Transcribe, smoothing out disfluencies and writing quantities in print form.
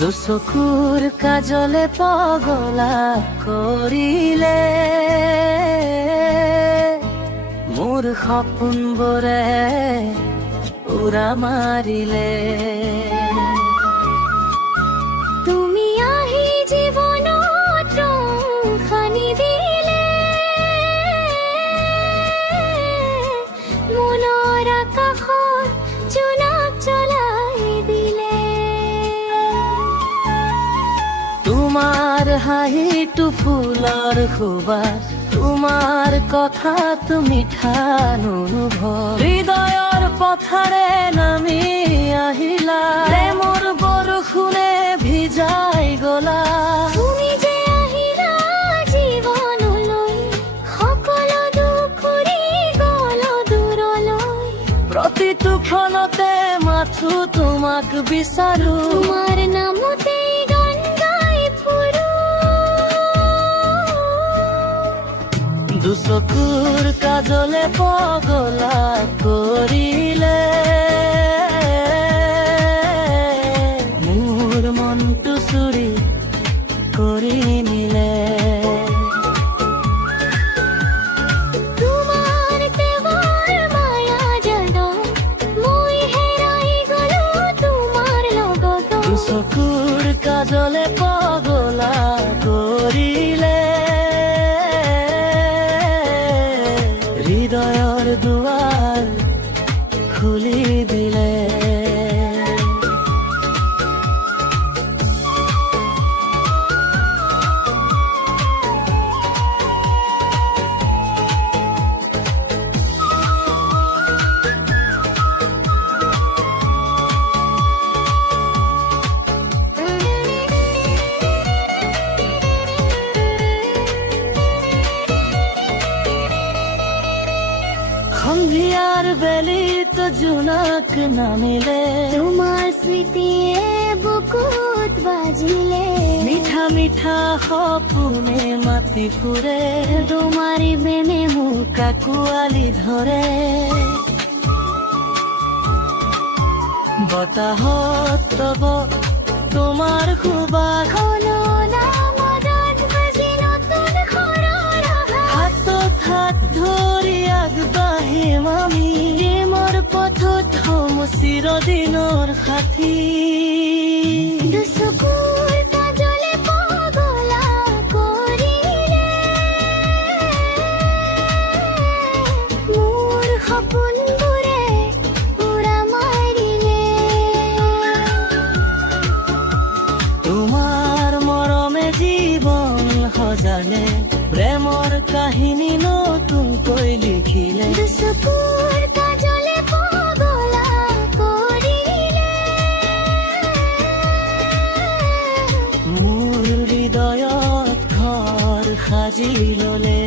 দুচকুৰ কাজলে পগলা কৰিলে মোৰ সপোনবোৰে উৰা মাৰিলে। তুমি আহি জীৱনত ৰং সানি দিলে, মনৰ আকাশত জোনাক জ্বলাই দিলে। তোমাৰ হাঁহিটো ফুলৰ সুবাস, তোমাৰ কথাটো মিঠা অনুভৱ। হৃদয়ৰ পথাৰে নামি আহিলা, মোৰ বৰষুণে ভিজাই গলা। তুমি যে আহিলা জীৱনলৈ, সকলো দুখ উৰি গ'ল দূৰলৈ। প্ৰতিটো ক্ষণতে মাথো তোমাক বিচাৰো, তোমাৰ নামতে গান গাই ফুৰো। দুচকুৰ কাজলে পগলা কৰিলে মোৰ মনটো চুৰি কৰি নিলে। তোমাৰ দেৱৰ মায়া জালত মই হেৰাই গ'লো তোমাৰ লগত। দুচকুৰ কাজলে পগলা কৰিলে হৃদয়ৰ দুৱাৰ খুলি দিলে। সন্ধিয়াৰ বেলিত জোনাক নামিলে, তোমাৰ স্মৃতিয়ে বুকুত বাজিলে। মিঠা মিঠা সপোনে মাতি ফুৰে, তোমাৰ প্ৰেমে মুখ কাকুয়ালি ধৰে। বতাহত তব তোমাৰ সুবাস, কোনো নামত বাজি নতুন সৰৰ আভাস। হাতত হাত ধৰি আগবাঢ়িম আমি, প্ৰেমৰ পথত হম চিৰদিনৰ সাথী। দুচকুৰ কাজলে পগলা কৰিলে মোৰ সপোনবোৰে উৰা মাৰিলে। তোমাৰ মৰমে জীৱন সজালে, প্ৰেমৰ কাহিনী নতুনকৈ লিখিলে। দুচকুৰ কাজলে পগলা কৰিলে মোৰ হৃদয়ত ঘৰ সাজি ললে।